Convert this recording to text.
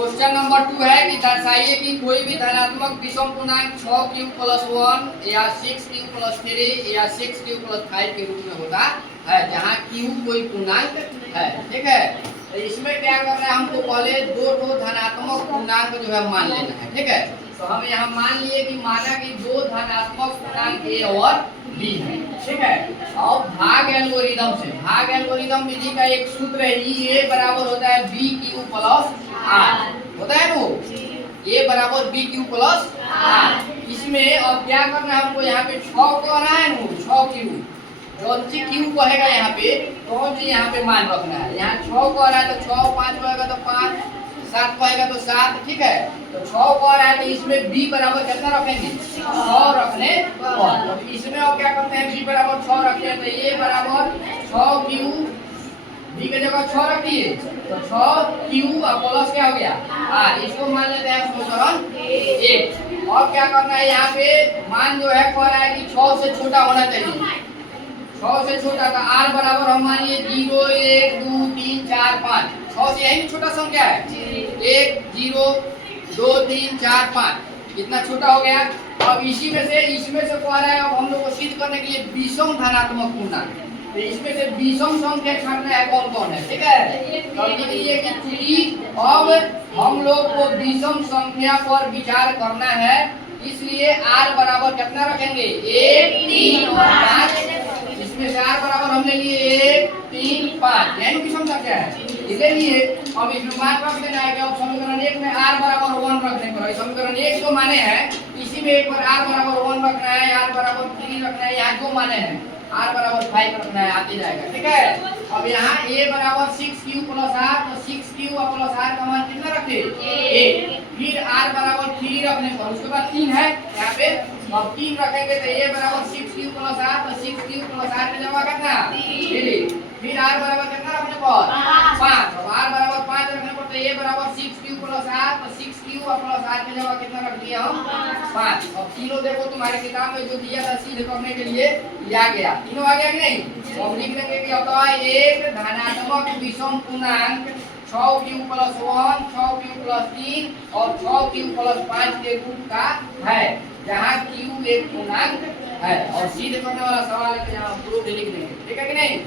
Question number 2 है कि दर्शाइए कि कोई भी धनात्मक विषम पूर्णांक 6q + 1 या 6q + 3 या 6q + 5 के रूप में होता है, जहाँ q कोई पूर्णांक है। ठीक है, तो इसमें क्या करना है, हमको पहले दो धनात्मक पूर्णांक जो है मान लेना है। ठीक है, तो हम यहाँ मान लिए कि माना कि दो धनात्मक पूर्णांक a और b है। ठीक है, और भाग एल्गोरिदम विधि का एक सूत्र है, a बराबर होता है bq + r होता है वो, a बराबर bq + r। इसमें अब क्या करना है, हमको यहाँ पे 6 कह रहा है ना, 6q कौन सी क्यू कहेगा यहाँ पे, कौन सी यहाँ पे मान रखना है। यहाँ 6 कह रहा है तो 6, 5 कहेगा तो 5, 7 कहेगा तो 7। ठीक है, तो 6 कह रहा है तो इसमें b बराबर कितना रखेंगे, 6 रखने पर। तो इसमें अब क्या करते हैं, b बराबर 6 रखते हैं, तो a बराबर 6q, b की जगह 6 रख दिए तो 6q और प्लस क्या हो गया r, इसको मान लेते हैं समीकरण 1। और क्या करना है, यहाँ पे मान जो है कह रहा है कि 6 से छोटा होना चाहिए, 6 से छोटा का r बराबर हम मानिए 0, 1, 2, 3, 4, 5। 6 से यही छोटा संख्या है, 1, 0, 2, 3, 4, 5 इतना छोटा हो गया। अब इसमें से कह रहा है, अब हम लोग को सिद्ध करने के लिए विषम धनात्मक पूर्णांक, तो इसमें से विषम संख्या छांटना है कौन कौन है। ठीक है, तो लिखिए कि चूंकि अब हम लोग को विषम संख्या पर विचार करना है, इसलिए r बराबर कितना रखेंगे, 1, 3 और 5। इसमें से r बराबर हमने लिए 1, 3, 5, यानी विषम संख्या है, इसलिए अब इसमें मान रख देना है कि अब समीकरण 1 में r बराबर 1 रखने पर, समीकरण 1 जो माने हैं इसी में एक बार r बराबर 1 रखना है, r बराबर 3 रखना है, यहाँ जो माने हैं r बराबर 5 रखना है, आते जाएगा। ठीक है, अब यहाँ a बराबर 6q + r, तो 6q और + r का मान कितना रखे, 1। फिर r बराबर 3 रखने पर उसके बाद 3 है यहाँ पे, अब 3 रखेंगे तो a बराबर 6q + r, तो 6q + r की जगह कितना 3। फिर r बराबर कितना रखने पर 5, अब r बराबर 5 रखने पर तो a बराबर 6q + r, तो 6q और + r की जगह कितना रख दिया हम 5। अब तीनों देखो तुम्हारे किताब में जो दिया था सिद्ध करने के लिए आ गया, तीनों आ गया कि नहीं। तो हम लिख देंगे कि अतः एक धनात्मक विषम पूर्णांक 6q + 1, 6q + 3 और 6q + 5 के रूप का है, जहाँ q एक पूर्णांक है। और सिद्ध करने वाला सवाल है, यहाँ प्रूफ लिख देंगे। ठीक है कि नहीं।